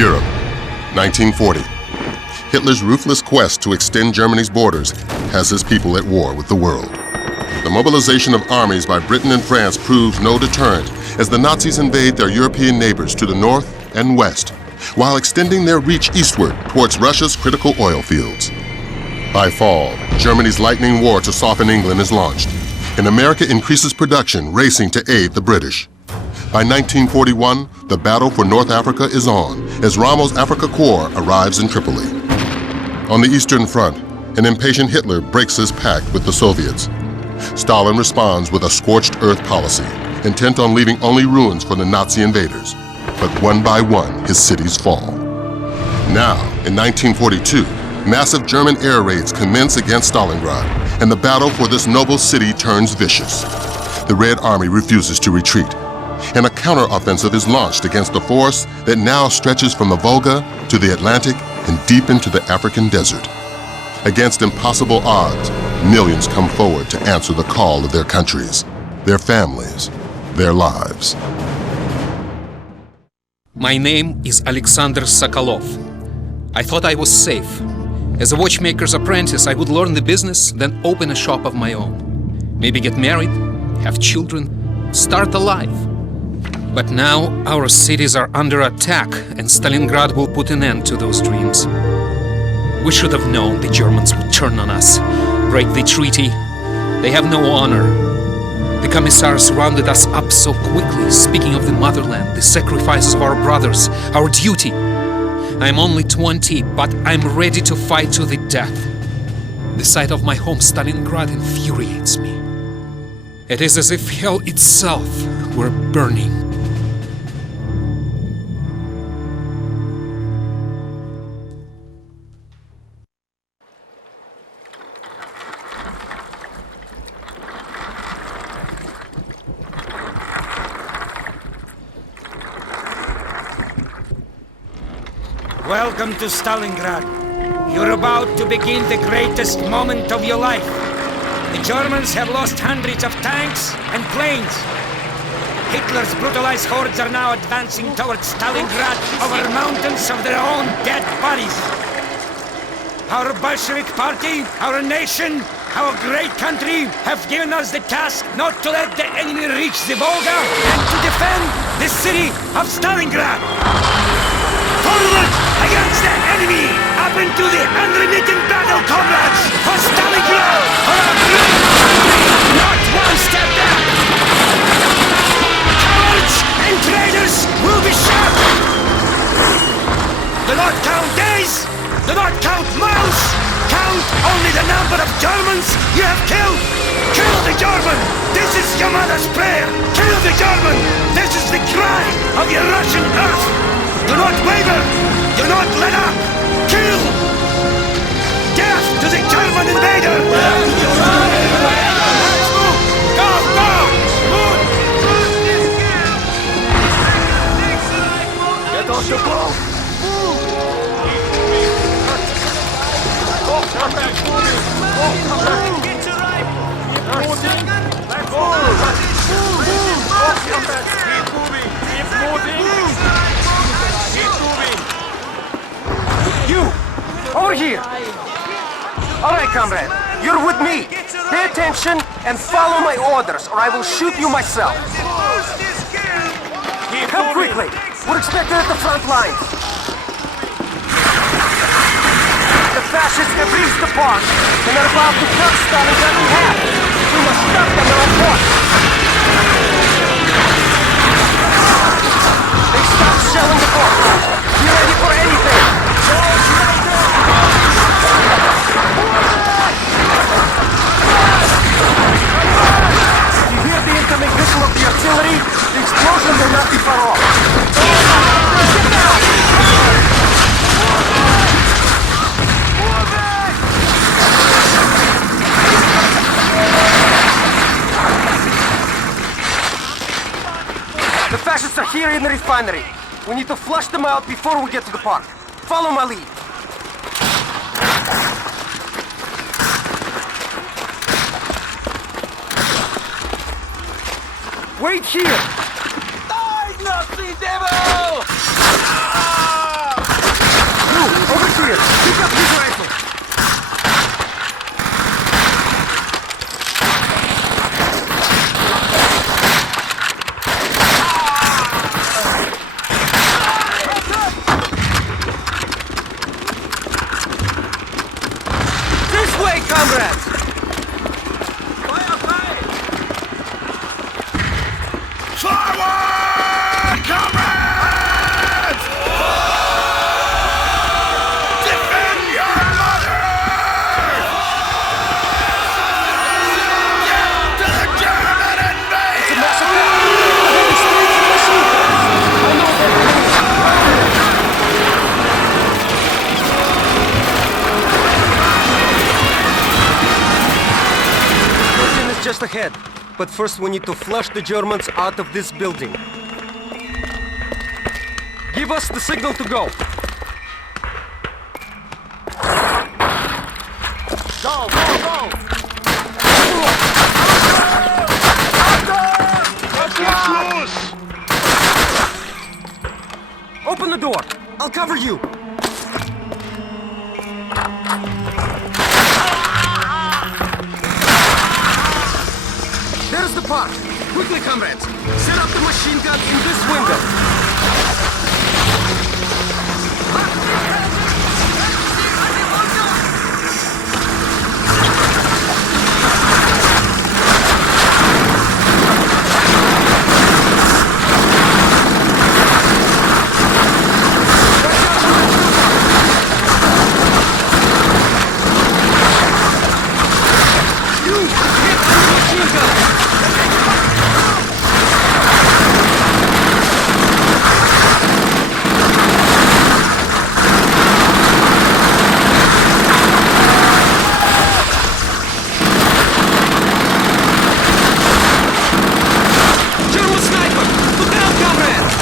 Europe, 1940. Hitler's ruthless quest to extend Germany's borders has his people at war with the world. The mobilization of armies by Britain and France proves no deterrent as the Nazis invade their European neighbors to the north and west, while extending their reach eastward towards Russia's critical oil fields. By fall, Germany's lightning war to soften England is launched, and America increases production, racing to aid the British. By 1941, the battle for North Africa is on as Rommel's Afrika Korps arrives in Tripoli. On the Eastern Front, an impatient Hitler breaks his pact with the Soviets. Stalin responds with a scorched earth policy, intent on leaving only ruins for the Nazi invaders. But one by one, his cities fall. Now, in 1942, massive German air raids commence against Stalingrad, and the battle for this noble city turns vicious. The Red Army refuses to retreat, and a counter-offensive is launched against a force that now stretches from the Volga to the Atlantic and deep into the African desert. Against impossible odds, millions come forward to answer the call of their countries, their families, their lives. My name is Alexander Sokolov. I thought I was safe. As a watchmaker's apprentice, I would learn the business, then open a shop of my own. Maybe get married, have children, start a life. But now our cities are under attack, and Stalingrad will put an end to those dreams. We should have known the Germans would turn on us, break the treaty. They have no honor. The commissars rounded us up so quickly, speaking of the motherland, the sacrifices of our brothers, our duty. I'm only 20, but I'm ready to fight to the death. The sight of my home, Stalingrad, infuriates me. It is as if hell itself were burning. Welcome to Stalingrad. You're about to begin the greatest moment of your life. The Germans have lost hundreds of tanks and planes. Hitler's brutalized hordes are now advancing towards Stalingrad over mountains of their own dead bodies. Our Bolshevik party, our nation, our great country have given us the task not to let the enemy reach the Volga and to defend the city of Stalingrad. Forward against the enemy, up into the unremitting battle, comrades, for Stalingrad, for our great country, not one step back. Cowards and traitors will be shot. Do not count days, do not count months, count only the number of Germans you have killed. Kill the German, this is your mother's prayer. Kill the German, this is the cry of your Russian earth. Do not waver! Do not let up! Kill! Death to the German invader! Death to the German invader! Let's move! Go! Go! Move! Get off your boat! Move! Come back! Come back! Get to right! Keep moving! Let's move! Move! Come back! Keep moving! Keep moving! You! Over here! Alright, comrade. You're with me. Pay attention and follow my orders, or I will shoot you myself. Come quickly. We're expected at the front line. The fascists have reached the park and are about to cut Stalingrad in half. We must stop them at all costs. They stopped shelling the park. Be ready for anything. If you hear the incoming whistle of the artillery, the explosion will not be far off. The fascists are here in the refinery. We need to flush them out before we get to the park. Follow my lead. Wait here! Die, Nazi devil! here! Pick up his rifle! This way, comrades! Forward, comrades! Defend your mother! Get to the German invasion! Mission is just ahead. But first we need to flush the Germans out of this building. Give us the signal to go. Go, go, go! Open the door. I'll cover you. There's the park. Quickly, comrades. Set up the machine gun in this window. You hit the machine gun! German sniper! Look out, comrades!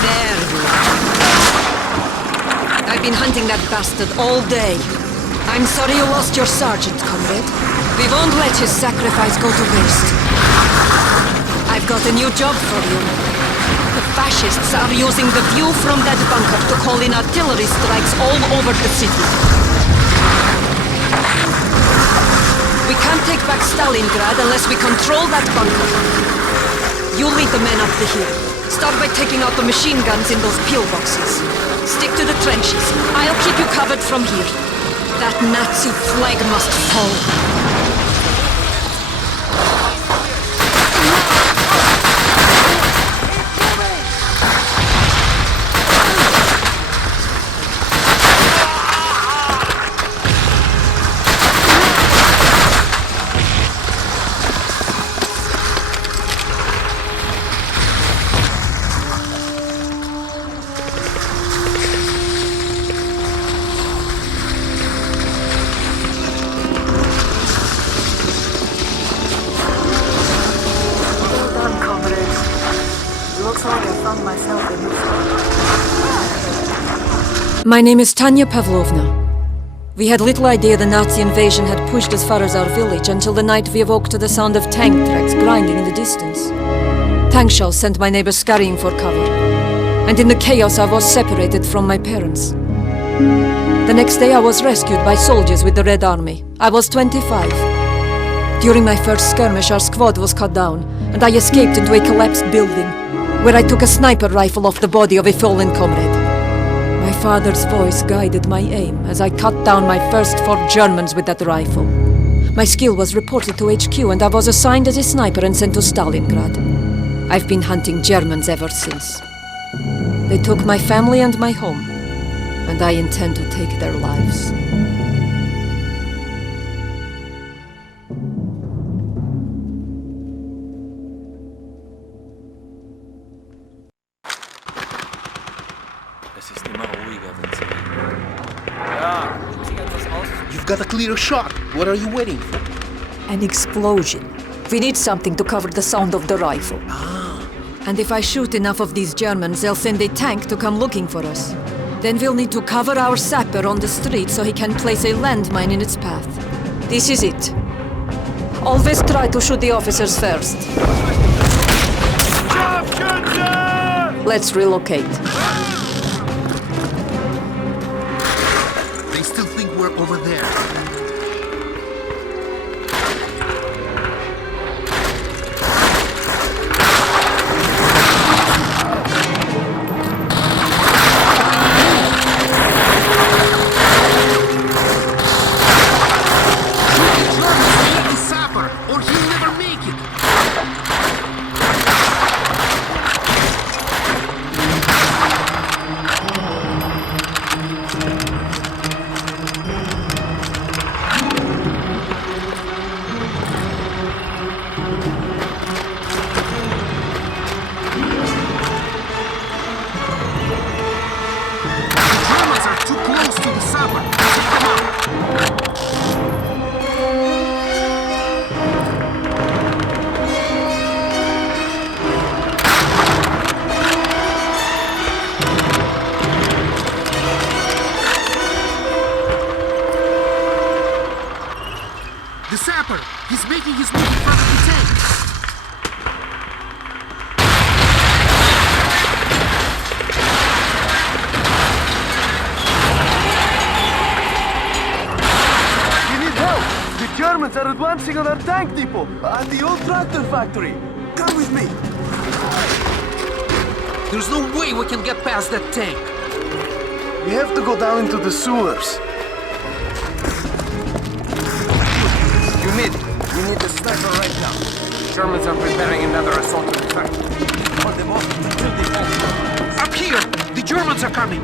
There you are. I've been hunting that bastard all day. I'm sorry you lost your sergeant, comrade. We won't let his sacrifice go to waste. I've got a new job for you. The fascists are using the view from that bunker to call in artillery strikes all over the city. We can't take back Stalingrad unless we control that bunker. You lead the men up the hill. Start by taking out the machine guns in those pillboxes. Stick to the trenches. I'll keep you covered from here. That Nazi flag must fall. My name is Tanya Pavlovna. We had little idea the Nazi invasion had pushed as far as our village until the night we awoke to the sound of tank tracks grinding in the distance. Tank shells sent my neighbors scurrying for cover, and in the chaos I was separated from my parents. The next day I was rescued by soldiers with the Red Army. I was 25. During my first skirmish our squad was cut down, and I escaped into a collapsed building, where I took a sniper rifle off the body of a fallen comrade. My father's voice guided my aim as I cut down my first 4 Germans with that rifle. My skill was reported to HQ and I was assigned as a sniper and sent to Stalingrad. I've been hunting Germans ever since. They took my family and my home, and I intend to take their lives. You've got a clear shot. What are you waiting for? An explosion. We need something to cover the sound of the rifle. And if I shoot enough of these Germans, they'll send a tank to come looking for us. Then we'll need to cover our sapper on the street so he can place a landmine in its path. This is it. Always try to shoot the officers first. Scharfschütze! Let's relocate. They still think we're over there. The sapper! He's making his move in front of the tank! We need help! The Germans are advancing on our tank depot at the old tractor factory. Come with me. There's no way we can get past that tank. We have to go down into the sewers. You need it. We need the sniper right now. Germans are preparing another assault on the factory. Hold them off until they fall. Up here! The Germans are coming!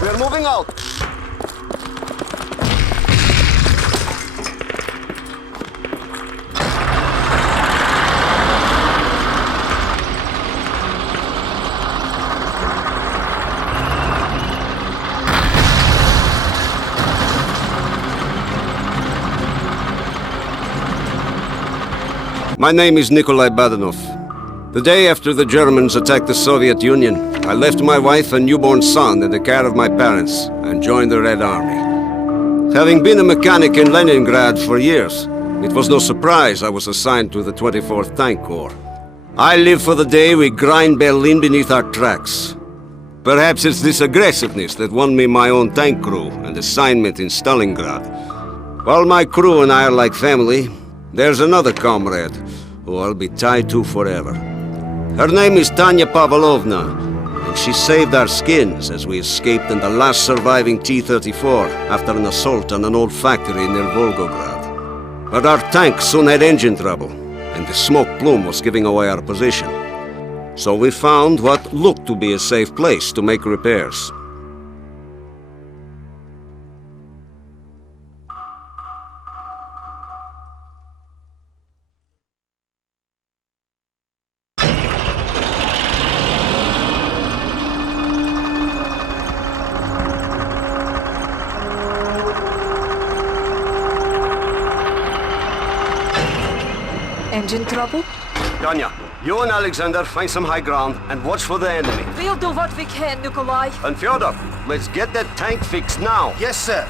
We're moving out. My name is Nikolai Badanov. The day after the Germans attacked the Soviet Union, I left my wife and newborn son in the care of my parents and joined the Red Army. Having been a mechanic in Leningrad for years, it was no surprise I was assigned to the 24th Tank Corps. I live for the day we grind Berlin beneath our tracks. Perhaps it's this aggressiveness that won me my own tank crew and assignment in Stalingrad. While my crew and I are like family, there's another comrade who I'll be tied to forever. Her name is Tanya Pavlovna, and she saved our skins as we escaped in the last surviving T-34 after an assault on an old factory near Volgograd. But our tank soon had engine trouble, and the smoke plume was giving away our position. So we found what looked to be a safe place to make repairs. Engine trouble? Tanya, you and Alexander find some high ground and watch for the enemy. We'll do what we can, Nikolai. And Fyodor, let's get that tank fixed now. Yes, sir.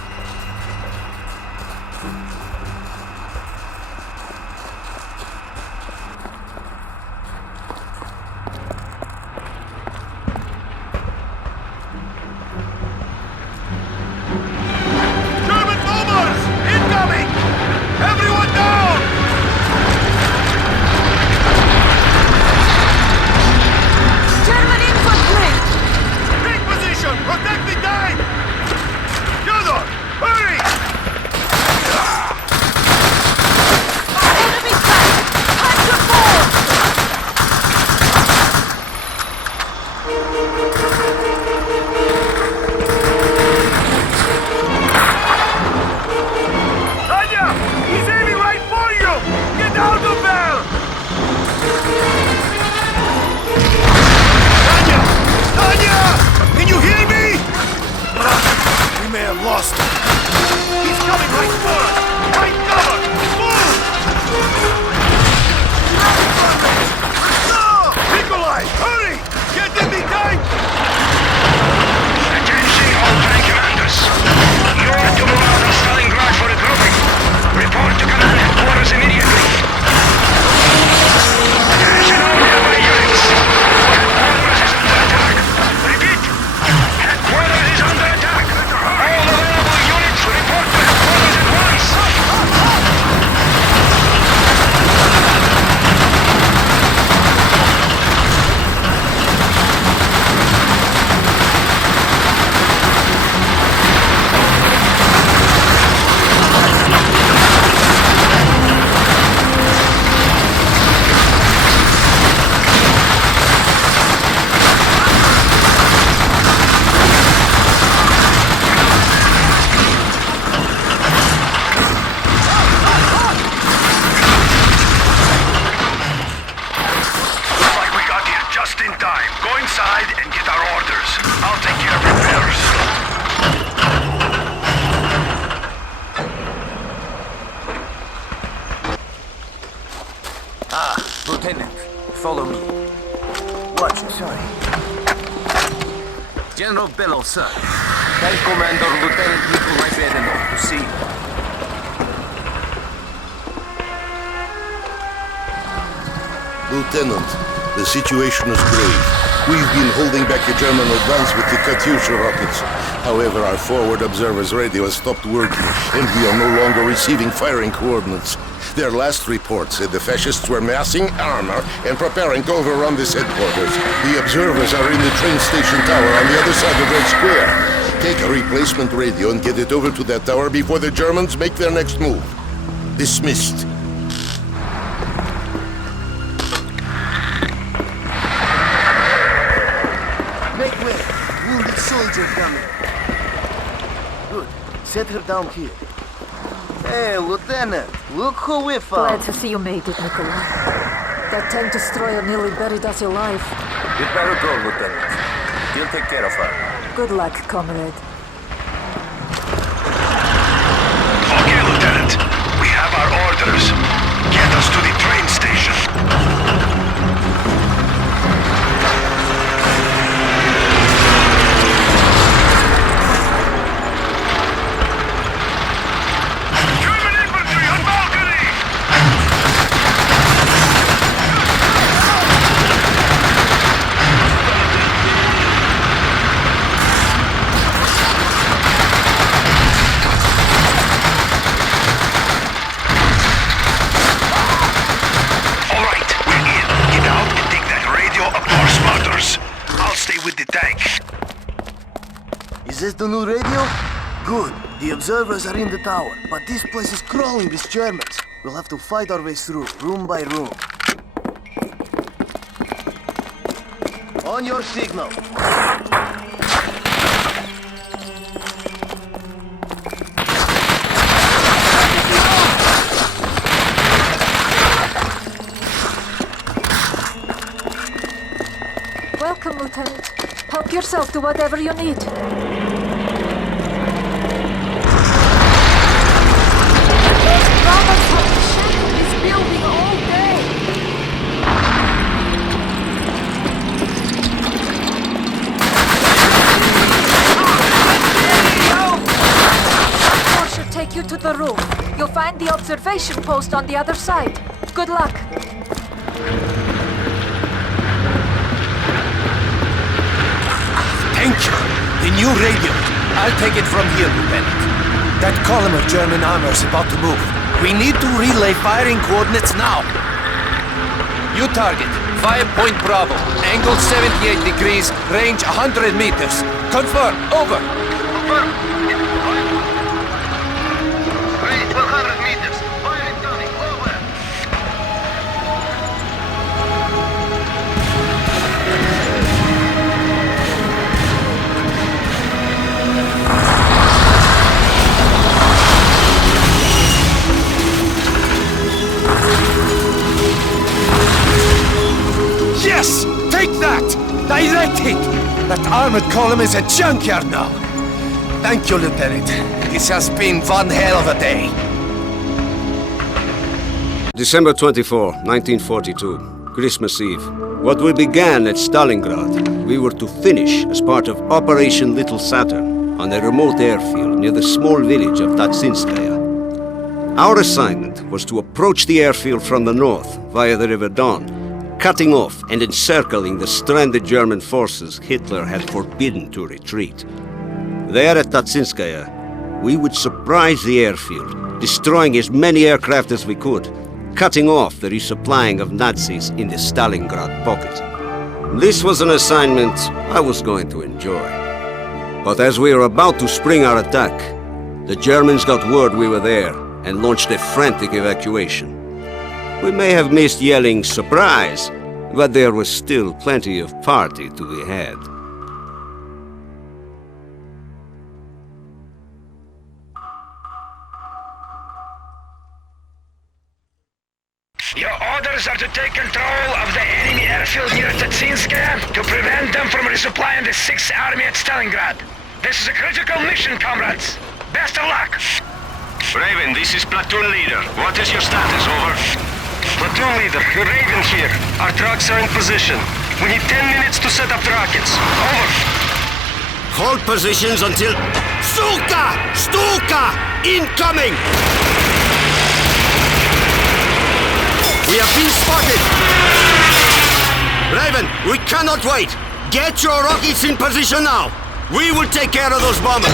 Sound the bell! Tanya! Tanya! Can you hear me? We may have lost him. He's coming right for us! Right cover! Move! No! Nikolai, hurry! Get in the tank! Attention all tank commanders. You are to move out of Stalingrad for regrouping. Report to command headquarters immediately. Attention all cavalry units. Headquarters is under attack. Repeat. Headquarters is under attack. All available units report to headquarters at once. Looks like we got here just in time. Go inside and get our orders. I'll take care of repairs. Lieutenant, follow me. Watch it. Sorry. General Bellow, sir. Tank Commander Lieutenant Nikolai Badenov to see you. Lieutenant, the situation is grave. We've been holding back the German advance with the Katyusha rockets. However, our forward observer's radio has stopped working, and we are no longer receiving firing coordinates. Their last report said the fascists were massing armor and preparing to overrun this headquarters. The observers are in the train station tower on the other side of Red Square. Take a replacement radio and get it over to that tower before the Germans make their next move. Dismissed. Make way. Wounded soldier coming. Good. Set her down here. Hey, Lieutenant. Look who we found. Glad to see you made it, Nikolai. That tank destroyer nearly buried us alive. You better go, Lieutenant. He'll take care of her. Good luck, comrade. Okay, Lieutenant. We have our orders. Get us to the train station. German infantry on balcony! All right, we're in. Get out and take that radio up to our spotters. I'll stay with the tank. Is this the new radio? Good. The observers are in the tower, but this place is crawling with Germans. We'll have to fight our way through, room by room. On your signal. Welcome, Lieutenant. Help yourself to whatever you need. Those robots have shattered this building all day. That should take you to the roof. You'll find the observation post on the other side. Good luck. Thank you. The new radio. I'll take it from here, Lieutenant. That column of German armor is about to move. We need to relay firing coordinates now. You target 5 Point Bravo, angle 78 degrees, range 100 meters. Confirm. Over. Confirm. Range 100 meters. Fire incoming. Over. Yes! Take that! Direct hit! That armored column is a junkyard now. Thank you, Lieutenant. This has been one hell of a day. December 24, 1942, Christmas Eve. What we began at Stalingrad, we were to finish as part of Operation Little Saturn on a remote airfield near the small village of Tatsinskaya. Our assignment was to approach the airfield from the north via the River Don, cutting off and encircling the stranded German forces Hitler had forbidden to retreat. There at Tatsinskaya, we would surprise the airfield, destroying as many aircraft as we could, cutting off the resupplying of Nazis in the Stalingrad pocket. This was an assignment I was going to enjoy. But as we were about to spring our attack, the Germans got word we were there and launched a frantic evacuation. We may have missed yelling "surprise," but there was still plenty of party to be had. Your orders are to take control of the enemy airfield near Tatsinskaya to prevent them from resupplying the 6th Army at Stalingrad. This is a critical mission, comrades. Best of luck. Raven, this is platoon leader. What is your status? Over. Platoon leader, Raven here. Our trucks are in position. We need 10 minutes to set up the rockets. Over. Hold positions until... Suka! Stuka! Incoming! We have been spotted! Raven, we cannot wait! Get your rockets in position now! We will take care of those bombers!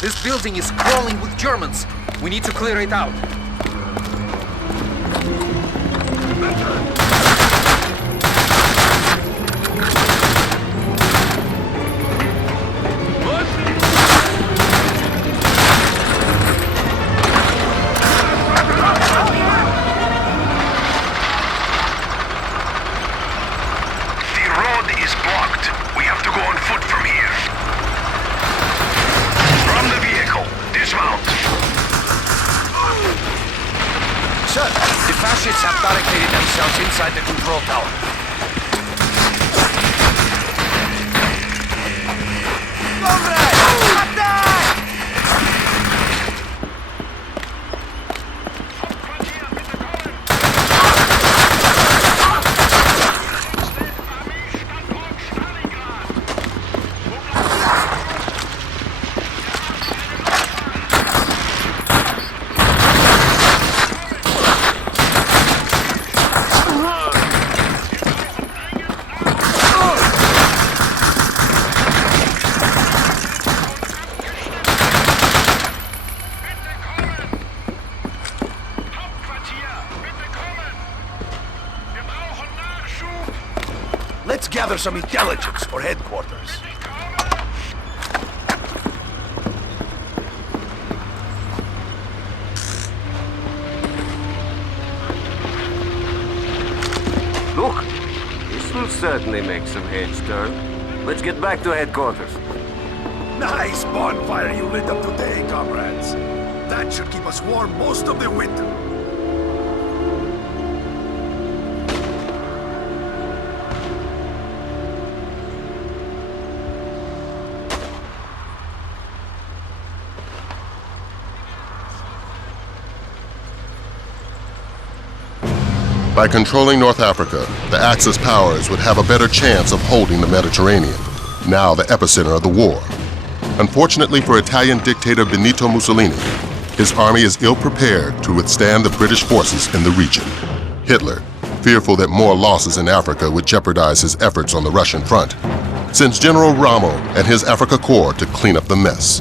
This building is crawling with Germans. We need to clear it out. Fascists have barricaded themselves inside the control tower. Let's gather some intelligence for headquarters. Look, this will certainly make some heads turn. Let's get back to headquarters. Nice bonfire you lit up today, comrades. That should keep us warm most of the winter. By controlling North Africa, the Axis powers would have a better chance of holding the Mediterranean, now the epicenter of the war. Unfortunately for Italian dictator Benito Mussolini, his army is ill-prepared to withstand the British forces in the region. Hitler, fearful that more losses in Africa would jeopardize his efforts on the Russian front, sends General Rommel and his Africa Corps to clean up the mess.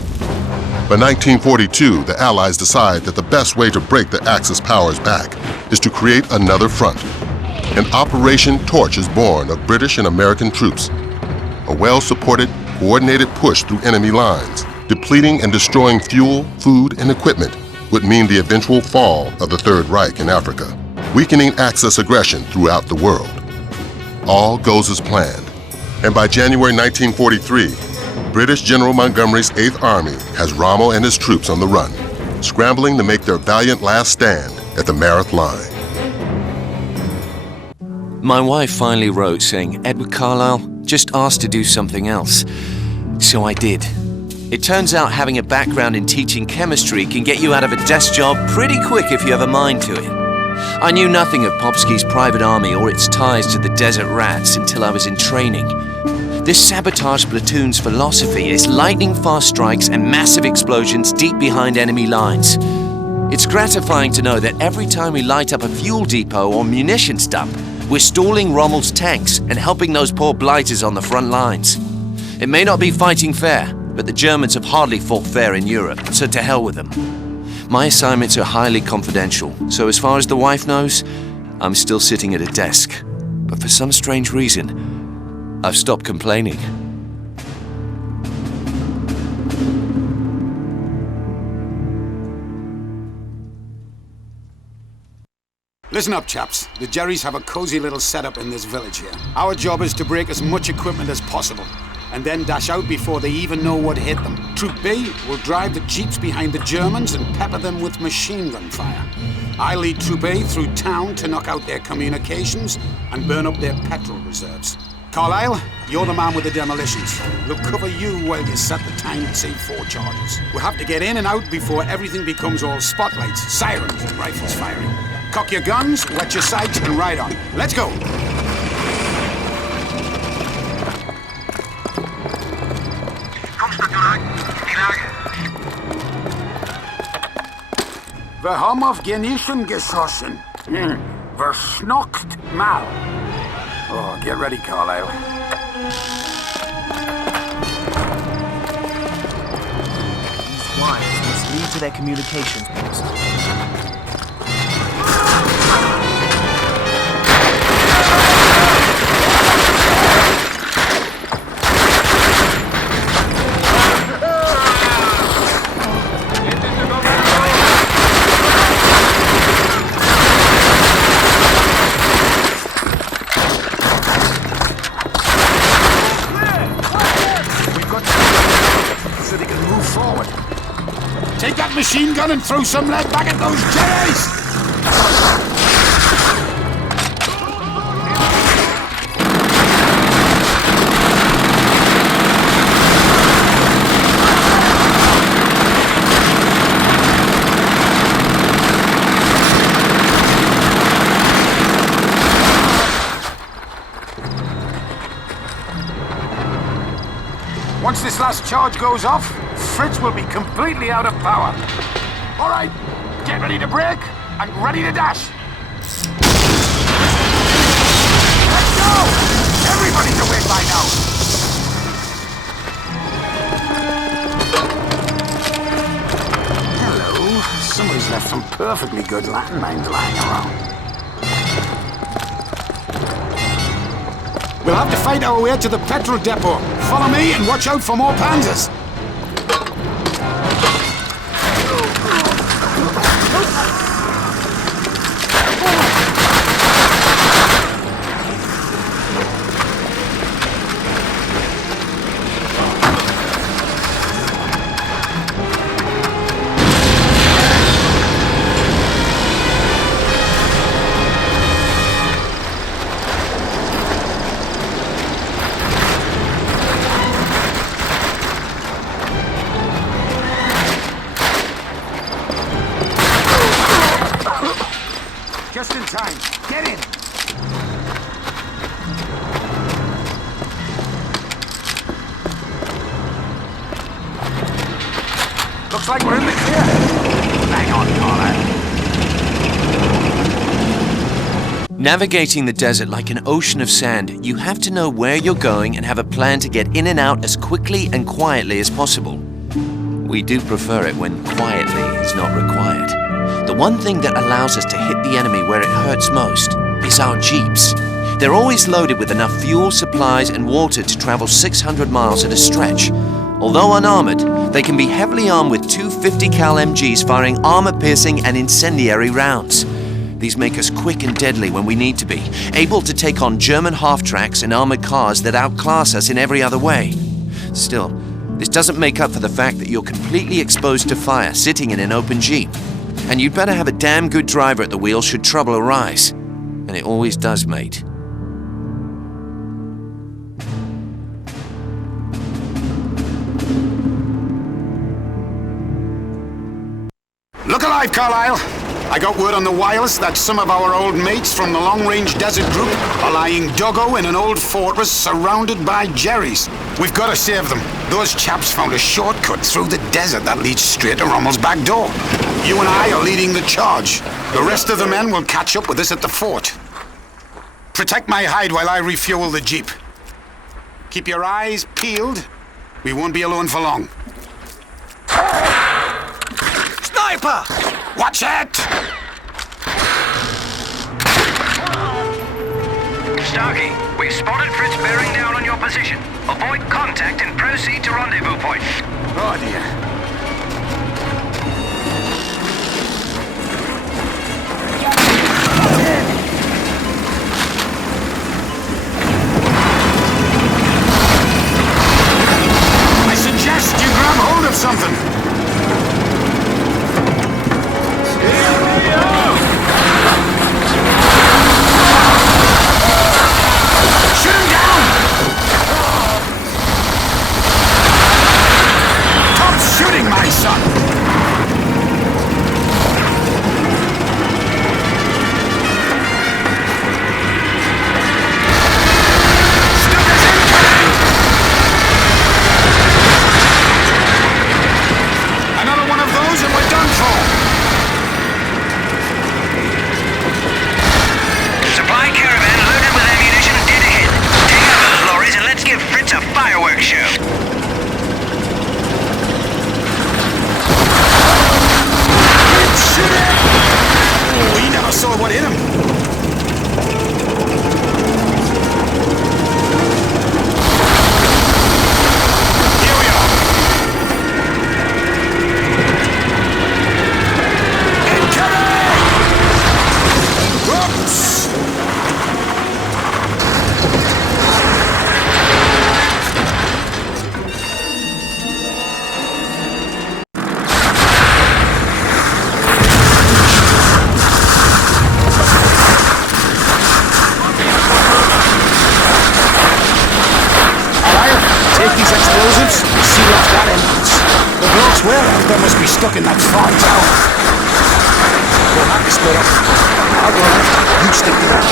By 1942, the Allies decide that the best way to break the Axis powers back is to create another front. An Operation Torch is born of British and American troops. A well-supported, coordinated push through enemy lines, depleting and destroying fuel, food, and equipment would mean the eventual fall of the Third Reich in Africa, weakening Axis aggression throughout the world. All goes as planned, and by January 1943, British General Montgomery's 8th Army has Rommel and his troops on the run, scrambling to make their valiant last stand at the Mareth Line. My wife finally wrote saying, "Edward Carlisle, just asked to do something else." So I did. It turns out having a background in teaching chemistry can get you out of a desk job pretty quick if you have a mind to it. I knew nothing of Popsky's private army or its ties to the Desert Rats until I was in training. This sabotage platoon's philosophy is lightning-fast strikes and massive explosions deep behind enemy lines. It's gratifying to know that every time we light up a fuel depot or munitions dump, we're stalling Rommel's tanks and helping those poor blighters on the front lines. It may not be fighting fair, but the Germans have hardly fought fair in Europe, so to hell with them. My assignments are highly confidential, so as far as the wife knows, I'm still sitting at a desk. But for some strange reason, I've stopped complaining. Listen up, chaps. The Jerrys have a cozy little setup in this village here. Our job is to break as much equipment as possible, and then dash out before they even know what hit them. Troop B will drive the jeeps behind the Germans and pepper them with machine gun fire. I lead Troop A through town to knock out their communications and burn up their petrol reserves. Carlisle, you're the man with the demolitions. We'll cover you while you set the time and save 4 charges. We'll have to get in and out before everything becomes all spotlights, sirens, and rifles firing. Cock your guns, wet your sights, and ride on. Let's go! Wir haben auf Genischen geschossen. Verschnockt mal. Oh, get ready, Carlisle. These wires must lead to their communications post. Take that machine gun and throw some lead back at those Jerrys! Once this last charge goes off, Fritz will be completely out of power. All right, get ready to brake and ready to dash. Let's go! Everybody's awake by now. Hello. Somebody's left some perfectly good landmines lying around. We'll have to fight our way to the petrol depot. Follow me and watch out for more panzers. Just in time. Get in! Looks like we're in the clear. Hang on, Connor. Navigating the desert like an ocean of sand, you have to know where you're going and have a plan to get in and out as quickly and quietly as possible. We do prefer it when quietly is not required. The one thing that allows us to hit the enemy where it hurts most is our jeeps. They're always loaded with enough fuel, supplies, and water to travel 600 miles at a stretch. Although unarmored, they can be heavily armed with two 50 cal MGs firing armor-piercing and incendiary rounds. These make us quick and deadly when we need to be, able to take on German half-tracks and armored cars that outclass us in every other way. Still, this doesn't make up for the fact that you're completely exposed to fire sitting in an open jeep. And you'd better have a damn good driver at the wheel should trouble arise. And it always does, mate. Look alive, Carlisle! I got word on the wireless that some of our old mates from the Long Range Desert Group are lying doggo in an old fortress surrounded by Jerry's. We've got to save them. Those chaps found a shortcut through the desert that leads straight to Rommel's back door. You and I are leading the charge. The rest of the men will catch up with us at the fort. Protect my hide while I refuel the jeep. Keep your eyes peeled. We won't be alone for long. Sniper! Watch it! Starkey, we've spotted Fritz bearing down on your position. Avoid contact and proceed to rendezvous point. Oh dear. I suggest you grab hold of something. Shoot him down! Stop shooting, my son! Stuka's incoming! Another one of those and we're done for! Supply caravan loaded with ammunition dead ahead. Take out those lorries and let's give Fritz a fireworks show. Shoot it! Oh, he never saw what hit him. Here we are. Incoming! Whoops! Take these explosives and seal off that entrance. The blokes we're after must be stuck in that far tower. We'll have to split up. I'll go left, you stick to that.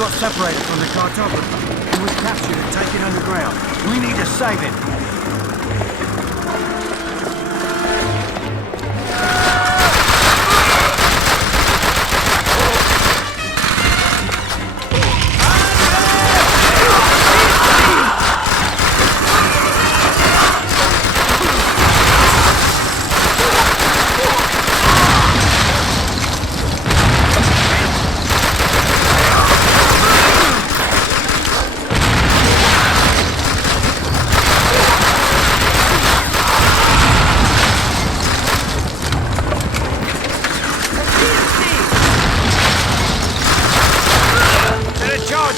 got separated from the cartographer. He was captured and taken underground. We need to save him.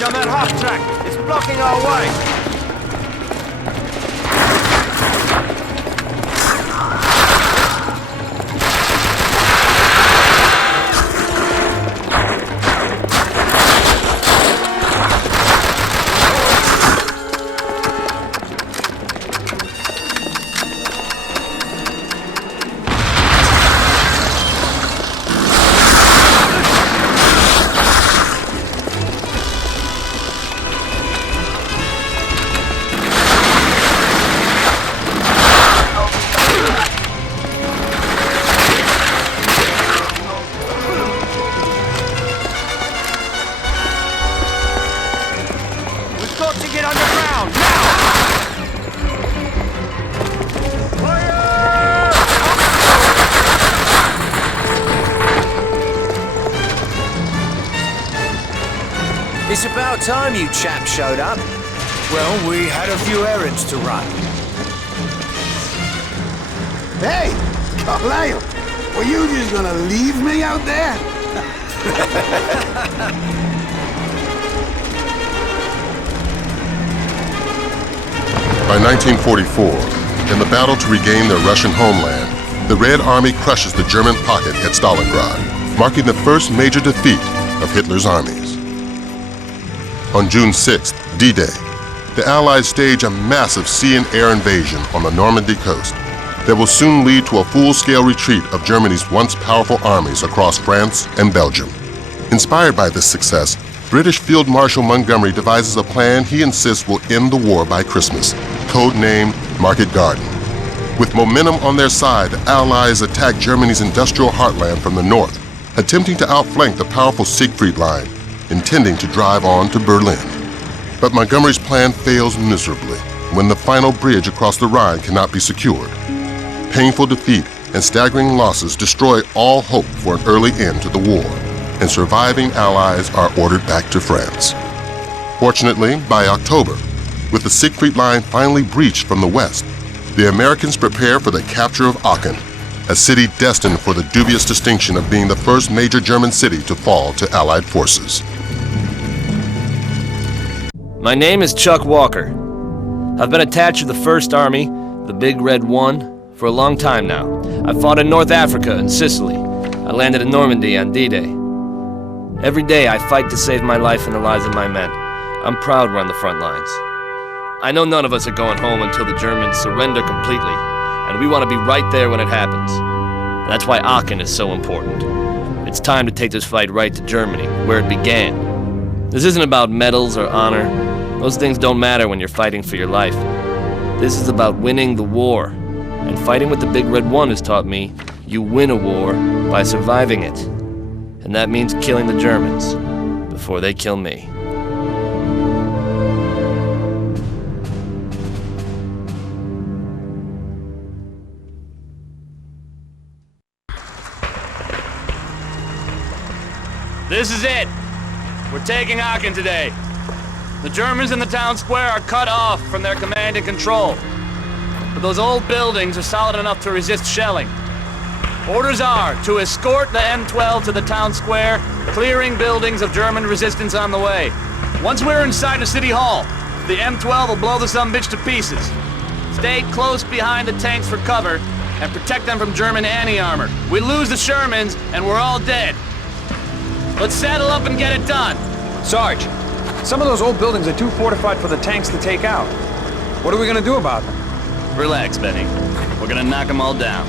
On that half track. It's blocking our way. It's about time you chaps showed up. Well, we had a few errands to run. Hey, Carlisle, were you just gonna leave me out there? By 1944, in the battle to regain their Russian homeland, the Red Army crushes the German pocket at Stalingrad, marking the first major defeat of Hitler's armies. On June 6th, D-Day, the Allies stage a massive sea and air invasion on the Normandy coast that will soon lead to a full-scale retreat of Germany's once powerful armies across France and Belgium. Inspired by this success, British Field Marshal Montgomery devises a plan he insists will end the war by Christmas, codenamed Market Garden. With momentum on their side, the Allies attack Germany's industrial heartland from the north, attempting to outflank the powerful Siegfried Line, intending to drive on to Berlin. But Montgomery's plan fails miserably when the final bridge across the Rhine cannot be secured. Painful defeat and staggering losses destroy all hope for an early end to the war, and surviving Allies are ordered back to France. Fortunately, by October, with the Siegfried Line finally breached from the west, the Americans prepare for the capture of Aachen, a city destined for the dubious distinction of being the first major German city to fall to Allied forces. My name is Chuck Walker. I've been attached to the 1st Army, the Big Red One, for a long time now. I fought in North Africa and Sicily. I landed in Normandy on D-Day. Every day I fight to save my life and the lives of my men. I'm proud we're on the front lines. I know none of us are going home until the Germans surrender completely, and we want to be right there when it happens. That's why Aachen is so important. It's time to take this fight right to Germany, where it began. This isn't about medals or honor. Those things don't matter when you're fighting for your life. This is about winning the war. And fighting with the Big Red One has taught me you win a war by surviving it. And that means killing the Germans before they kill me. This is it. We're taking Aachen today. The Germans in the town square are cut off from their command and control. But those old buildings are solid enough to resist shelling. Orders are to escort the M12 to the town square, clearing buildings of German resistance on the way. Once we're inside the city hall, the M12 will blow the sumbitch to pieces. Stay close behind the tanks for cover and protect them from German anti-armor. We lose the Shermans and we're all dead. Let's saddle up and get it done. Sarge, some of those old buildings are too fortified for the tanks to take out. What are we gonna do about them? Relax, Benny. We're gonna knock them all down.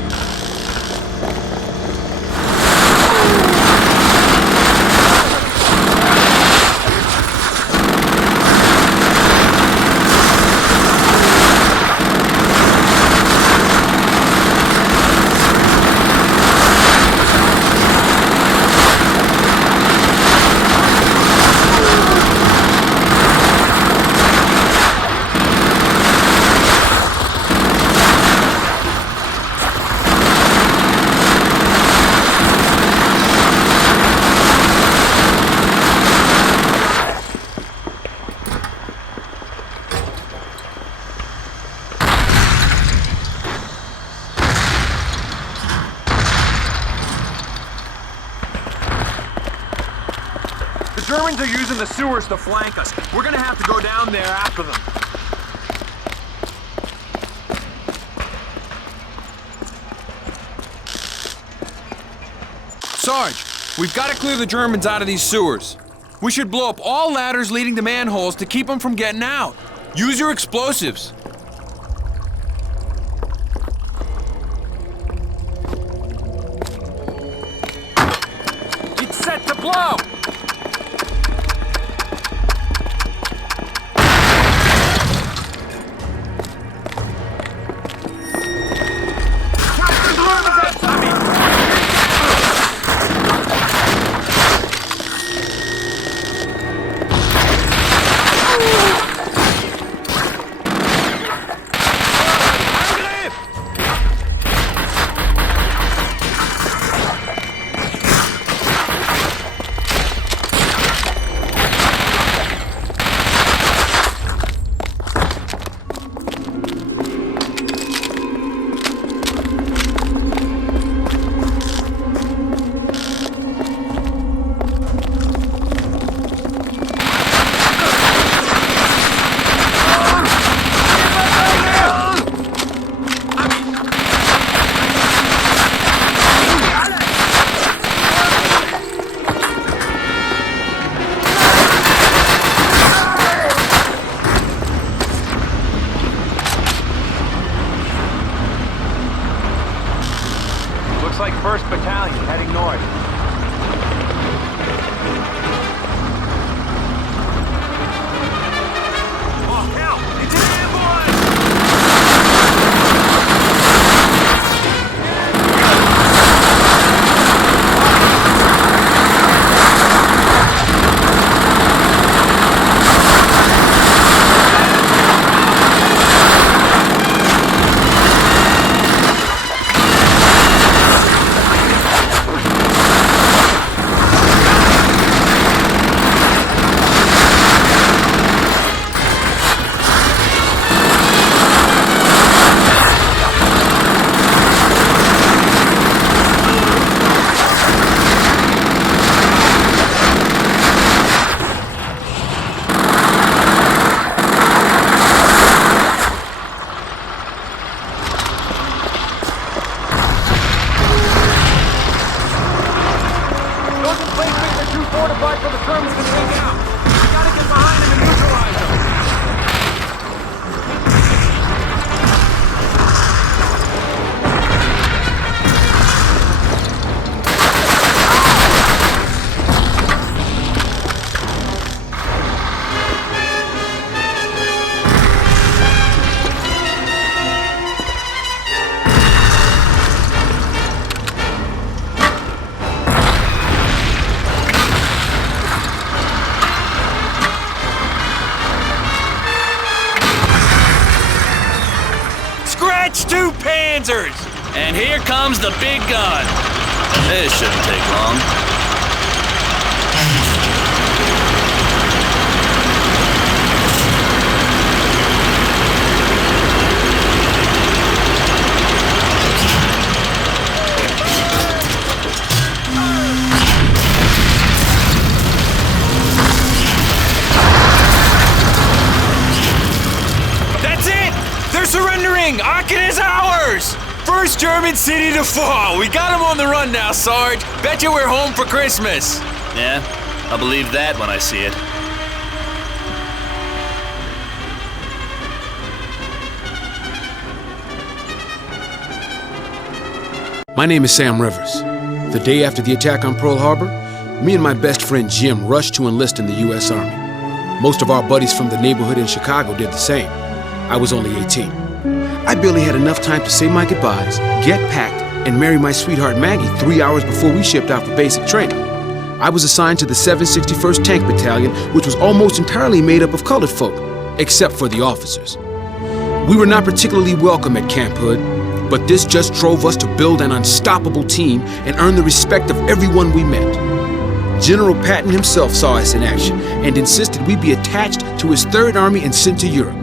Germans are using the sewers to flank us. We're gonna have to go down there after them. Sarge, we've got to clear the Germans out of these sewers. We should blow up all ladders leading to manholes to keep them from getting out. Use your explosives. It's set to blow! Looks like 1st Battalion heading north. Oh, hell! It's an ambulance! Fortified for the Germans to take out. We gotta get behind them and neutralize them. Scratch 2 Panzers! And here comes the big gun. This shouldn't take long. That's it! They're surrendering! Aachen is ours! First German city to fall. We got them on the run now, Sarge. Bet you we're home for Christmas. Yeah, I'll believe that when I see it. My name is Sam Rivers. The day after the attack on Pearl Harbor, me and my best friend Jim rushed to enlist in the U.S. Army. Most of our buddies from the neighborhood in Chicago did the same. I was only 18. I barely had enough time to say my goodbyes, get packed, and marry my sweetheart Maggie 3 hours before we shipped out for basic training. I was assigned to the 761st Tank Battalion, which was almost entirely made up of colored folk, except for the officers. We were not particularly welcome at Camp Hood, but this just drove us to build an unstoppable team and earn the respect of everyone we met. General Patton himself saw us in action and insisted we be attached to his 3rd Army and sent to Europe.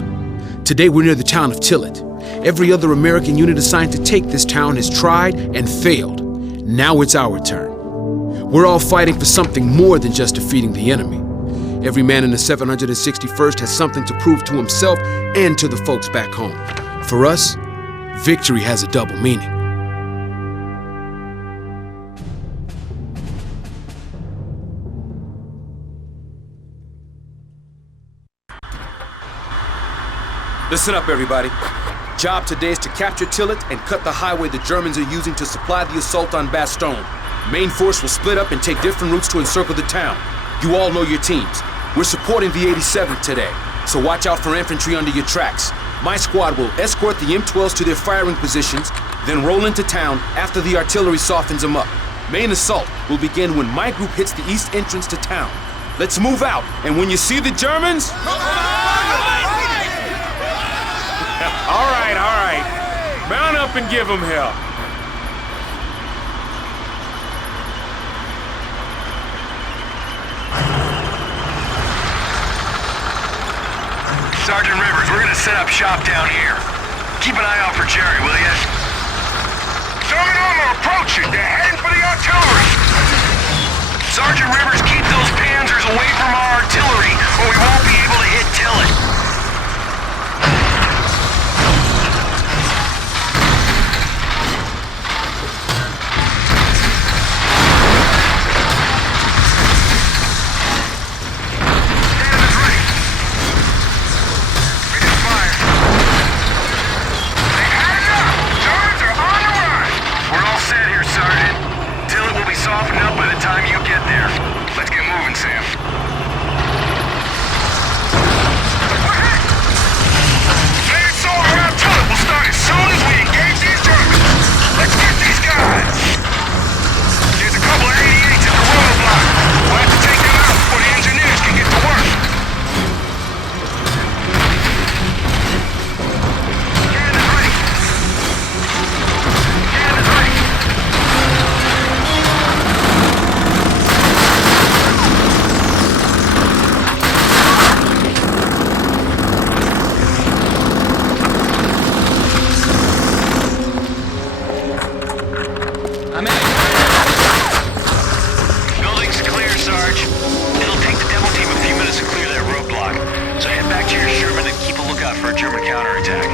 Today we're near the town of Tillet. Every other American unit assigned to take this town has tried and failed. Now it's our turn. We're all fighting for something more than just defeating the enemy. Every man in the 761st has something to prove to himself and to the folks back home. For us, victory has a double meaning. Listen up, everybody. Job today is to capture Tillit and cut the highway the Germans are using to supply the assault on Bastogne. Main force will split up and take different routes to encircle the town. You all know your teams. We're supporting the 87th today, so watch out for infantry under your tracks. My squad will escort the M12s to their firing positions, then roll into town after the artillery softens them up. Main assault will begin when my group hits the east entrance to town. Let's move out, and when you see the Germans... All right. Mount up and give them hell. Sergeant Rivers, we're gonna set up shop down here. Keep an eye out for Jerry, will ya? German armor approaching! They're heading for the artillery! Sergeant Rivers, keep those panzers away from our artillery, or we won't be able to hit Tillit. Soften up by the time you get there. Let's get moving, Sam. Main assault around Tillit will start as soon as we engage these Germans. Let's get these guys. There's a couple of 88s at the roadblock. We'll have to take them out before the engineers can get to work. Cannons ready. Cannons ready. Building's clear, Sarge. It'll take the Devil team a few minutes to clear that roadblock. So head back to your Sherman and keep a lookout for a German counterattack.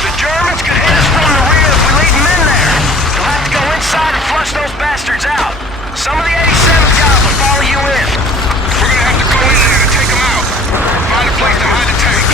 The Germans could hit us from the rear if we leave them in there. You'll have to go inside and flush those bastards out. Some of the 87th guys will follow you in. We're gonna have to go in there and take them out. Find a place to hide the tanks.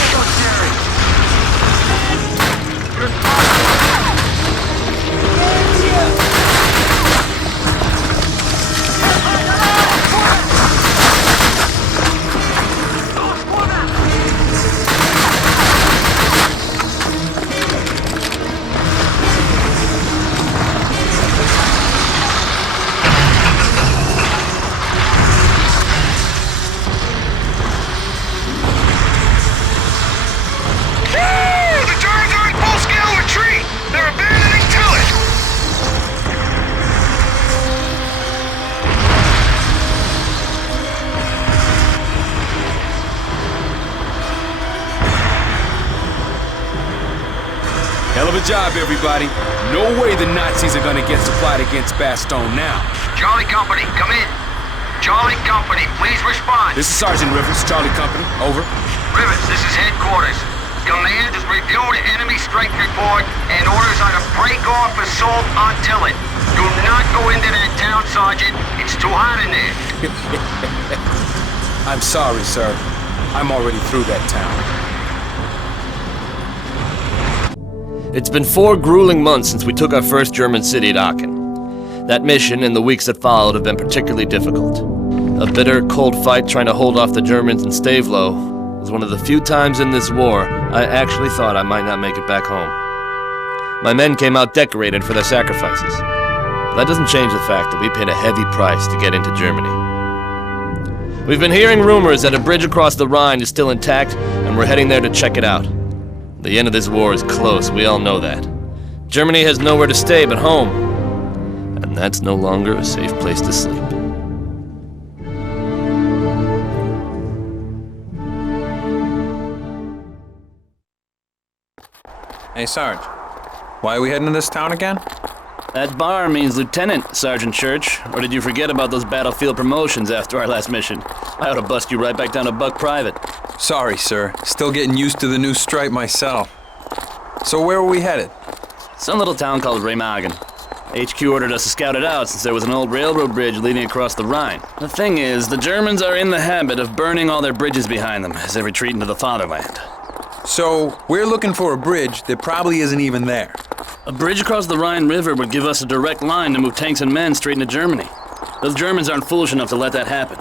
Hell of a job, everybody. No way the Nazis are gonna get supplied against Bastogne now. Charlie Company, come in. Charlie Company, please respond. This is Sergeant Rivers, Charlie Company. Over. Rivers, this is headquarters. Command has reviewed enemy strength report and orders are to break off assault on Tillit. Do not go into that town, Sergeant. It's too hot in there. I'm sorry, sir. I'm already through that town. It's been 4 grueling months since we took our first German city at Aachen. That mission and the weeks that followed have been particularly difficult. A bitter, cold fight trying to hold off the Germans in Stavelot was one of the few times in this war I actually thought I might not make it back home. My men came out decorated for their sacrifices. But that doesn't change the fact that we paid a heavy price to get into Germany. We've been hearing rumors that a bridge across the Rhine is still intact, and we're heading there to check it out. The end of this war is close, we all know that. Germany has nowhere to stay but home, and that's no longer a safe place to sleep. Hey, Sarge. Why are we heading to this town again? That bar means Lieutenant, Sergeant Church. Or did you forget about those battlefield promotions after our last mission? I ought to bust you right back down to Buck Private. Sorry, sir. Still getting used to the new stripe myself. So where are we headed? Some little town called Remagen. HQ ordered us to scout it out since there was an old railroad bridge leading across the Rhine. The thing is, the Germans are in the habit of burning all their bridges behind them as they retreat into the fatherland. So, we're looking for a bridge that probably isn't even there. A bridge across the Rhine River would give us a direct line to move tanks and men straight into Germany. Those Germans aren't foolish enough to let that happen.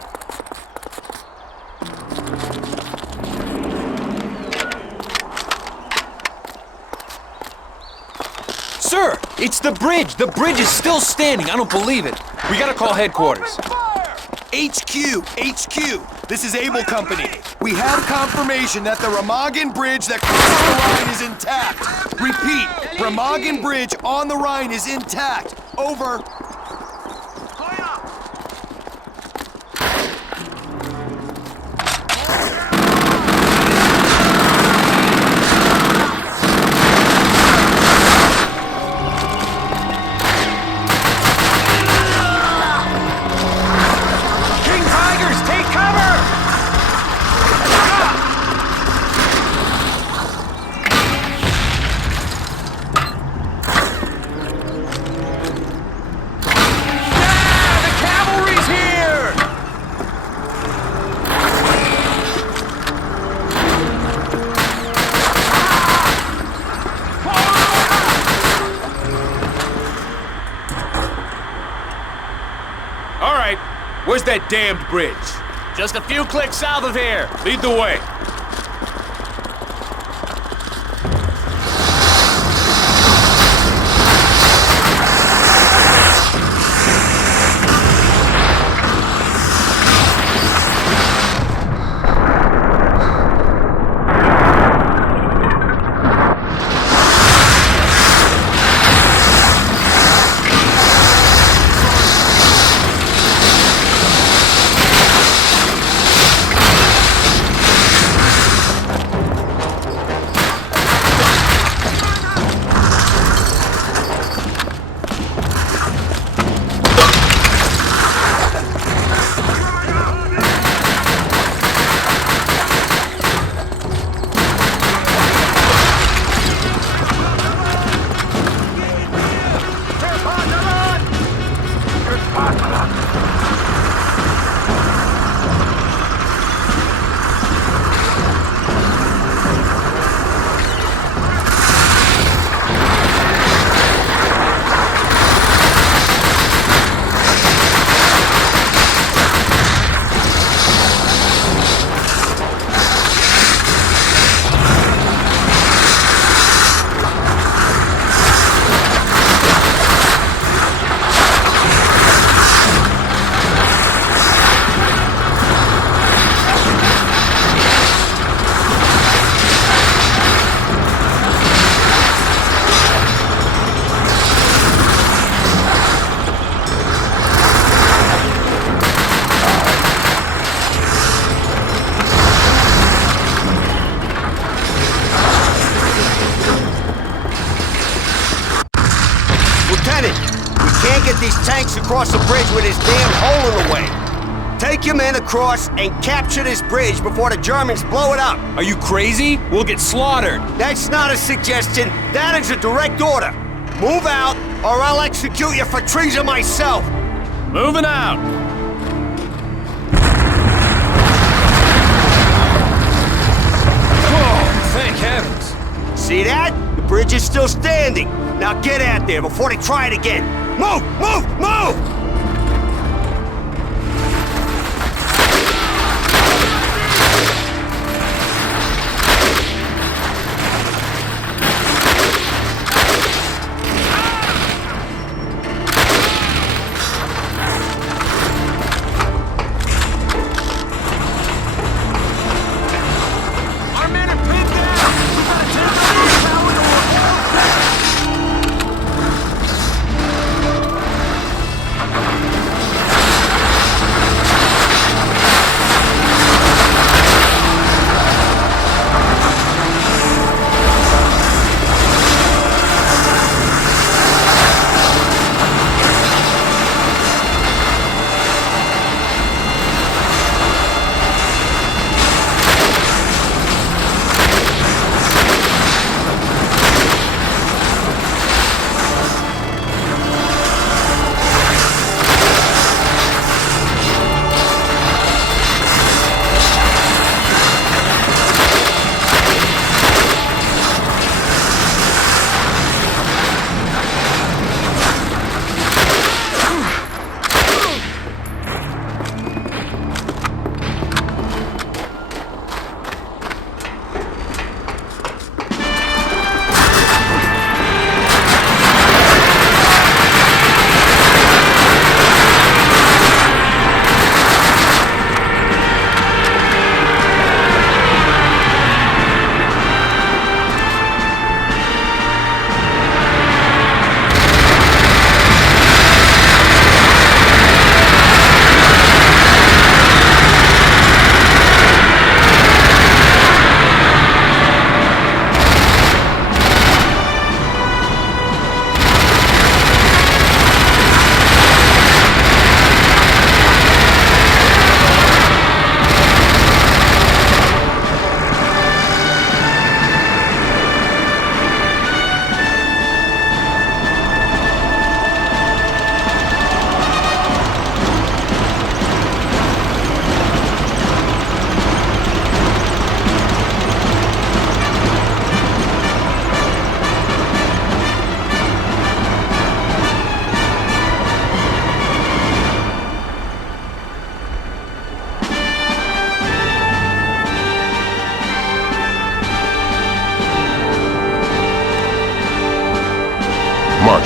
Sir, it's the bridge! The bridge is still standing! I don't believe it! We gotta call headquarters. HQ! HQ! This is Able Company. We have confirmation that the Remagen Bridge that crosses the Rhine is intact. Repeat, Remagen Bridge on the Rhine is intact. Over. Where's that damned bridge? Just a few clicks south of here. Lead the way. Across the bridge with his damn hole in the way. Take your men across and capture this bridge before the Germans blow it up. Are you crazy? We'll get slaughtered. That's not a suggestion. That is a direct order. Move out, or I'll execute you for treason myself. Moving out. Oh, thank heavens. See that? The bridge is still standing. Now get out there before they try it again. Move! Move! Move!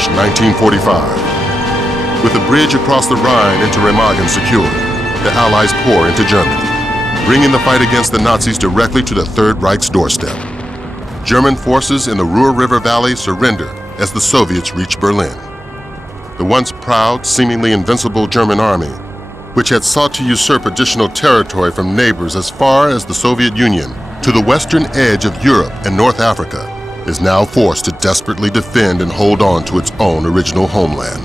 March 1945. With the bridge across the Rhine into Remagen secured, the Allies pour into Germany, bringing the fight against the Nazis directly to the Third Reich's doorstep. German forces in the Ruhr River Valley surrender as the Soviets reach Berlin. The once proud, seemingly invincible German army, which had sought to usurp additional territory from neighbors as far as the Soviet Union to the western edge of Europe and North Africa, is now forced to desperately defend and hold on to its own original homeland.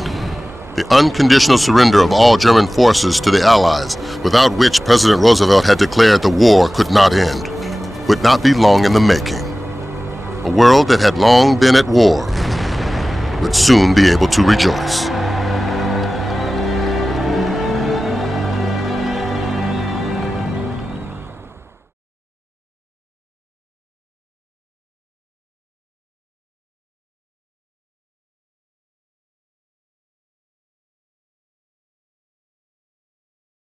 The unconditional surrender of all German forces to the Allies, without which President Roosevelt had declared the war could not end, would not be long in the making. A world that had long been at war would soon be able to rejoice.